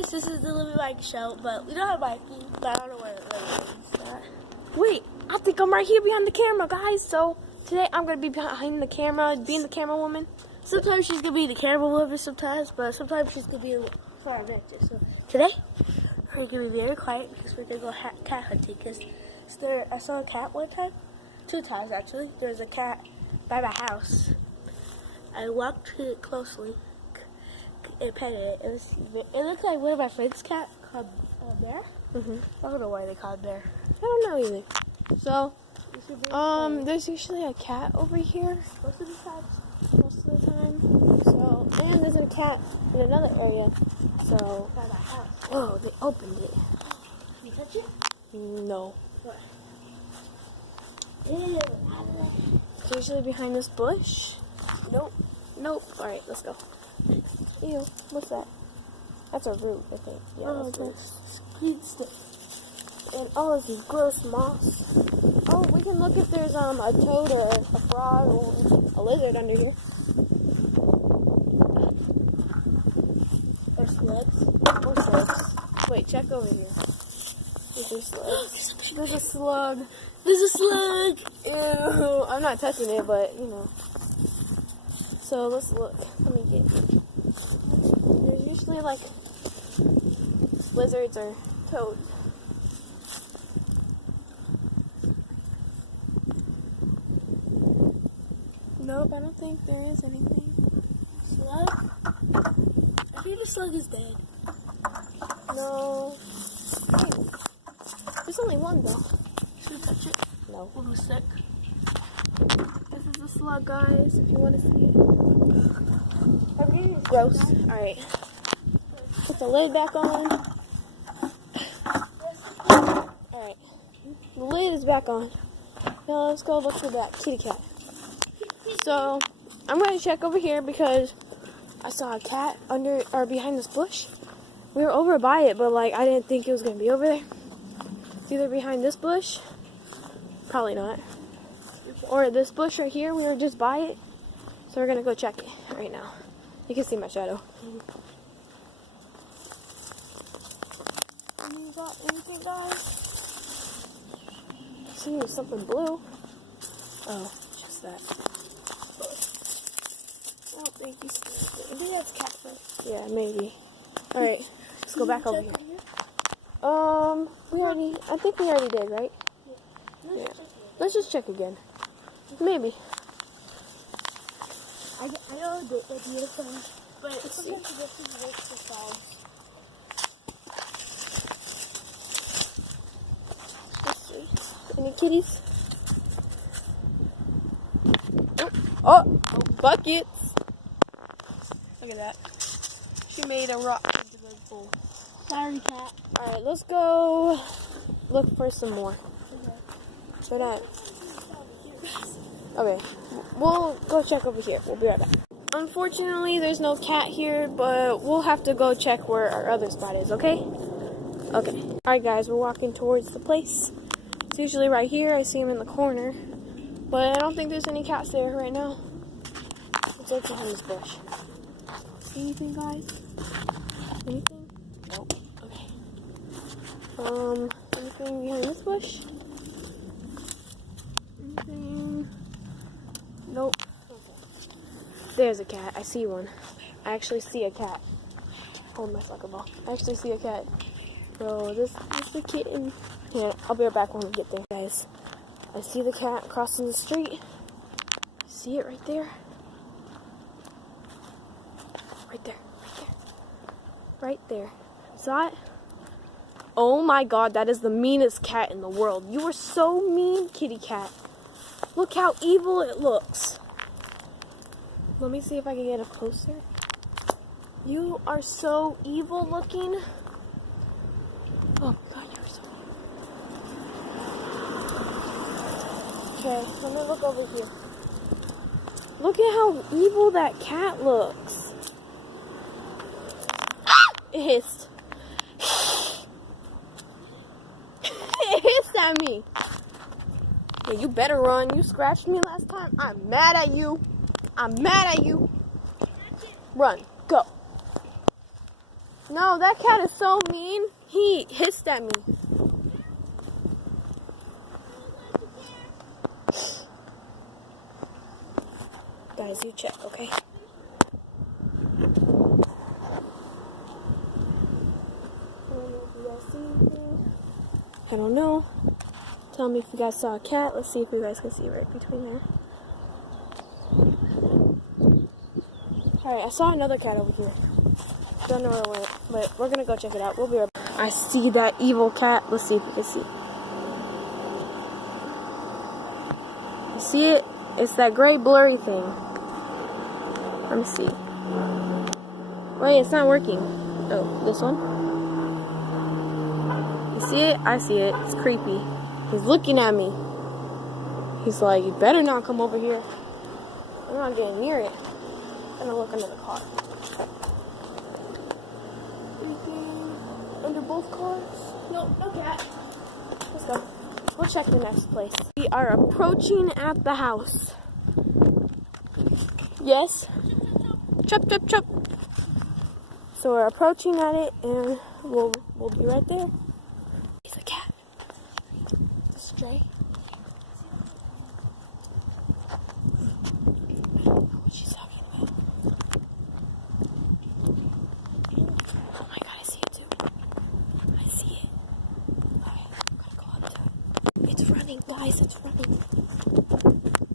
guys, this is the Living Bike Show, but we don't have biking, but I don't know where it is. Wait, I think I'm right here behind the camera, guys. So today I'm gonna be behind the camera, being the camera woman. Sometimes she's gonna be the camera woman sometimes, but sometimes she's gonna be for our adventure. So today, we're gonna be very quiet because we're gonna go cat hunting. Because I saw a cat one time, 2 times actually. There was a cat by my house. I walked to it closely and petted it. It looked like one of my friend's cat called Bear. I don't know why they call it Bear. I don't know either. So, there's usually a cat over here Most of the time. So, and there's a cat in another area. So, By my house. whoa, they opened it. Can you touch it? No. What? Ew, out of there. It's usually behind this bush. Nope. All right, let's go. Ew, what's that? That's a root, I think. Yeah, that's a root. Green stick. And all of these gross moss. Oh, we can look if there's a toad or a frog or a lizard under here. Or slugs. Or slugs. Wait, check over here. There's a slug. There's a slug. There's a slug. Ew, I'm not touching it, but you know. So let's look. Let me get. There's usually like lizards or toads. Nope, I don't think there is anything. Slug? I think the slug is dead. No. Wait. There's only one though. Should we touch it? No. With a stick. This is the slug, guys, if you want to see it. Gross. Alright. Put the lid back on. Alright. The lid is back on. Now let's go look for that kitty cat. So, I'm going to check over here because I saw a cat under or behind this bush. We were over by it, but like I didn't think it was going to be over there. It's either behind this bush, probably not, or this bush right here. We were just by it, so we're going to go check it right now. You can see my shadow. You got anything, guys? I see something blue. Oh, just that. Oh, thank you. I think that's cat fur. Yeah, maybe. Alright, let's go back over here. I think we already did, right? Yeah. Let's just check again. Maybe. I know the idea of them, but sometimes it doesn't work for frogs. Any kitties? Oh, buckets. Look at that. She made a rock into the bowl. Sorry, cat. Alright, let's go look for some more. So that. Okay, we'll go check over here. We'll be right back. Unfortunately, there's no cat here, but we'll have to go check where our other spot is, okay? Okay. Alright, guys, we're walking towards the place. It's usually right here. I see him in the corner. But I don't think there's any cats there right now. Let's look behind this bush. See anything, guys? Anything? Nope. Okay. Anything behind this bush? Anything? Nope. Okay. There's a cat. I see one. I actually see a cat. Hold my soccer ball. I actually see a cat. Bro, this is the kitten. Yeah, I'll be right back when we get there, guys. I see the cat crossing the street. See it right there? Right there. Right there. Saw it? Oh my god, that is the meanest cat in the world. You are so mean, kitty cat. Look how evil it looks. Let me see if I can get it closer. You are so evil looking. Oh my god, you're so evil. Okay, let me look over here. Look at how evil that cat looks. It hissed. It hissed at me. Yeah, you better run. You scratched me last time. I'm mad at you. I'm mad at you. Run. Go. No, that cat is so mean. He hissed at me. Guys, you check, okay? I don't know. Tell me if you guys saw a cat. Let's see if you guys can see right between there. Alright, I saw another cat over here. Don't know where it went, but we're gonna go check it out. We'll be right back. I see that evil cat. Let's see if you can see. You see it? It's that gray blurry thing. Let me see. Wait, it's not working. Oh, this one? You see it? I see it. It's creepy. He's looking at me. He's like, you better not come over here. I'm not getting near it. I'm gonna look under the car. Anything under both cars? No, no cat. Let's go. We'll check the next place. We are approaching at the house. Yes? Chop, chop, chop. So we're approaching at it, and we'll be right there. It's a cat. It's a stray.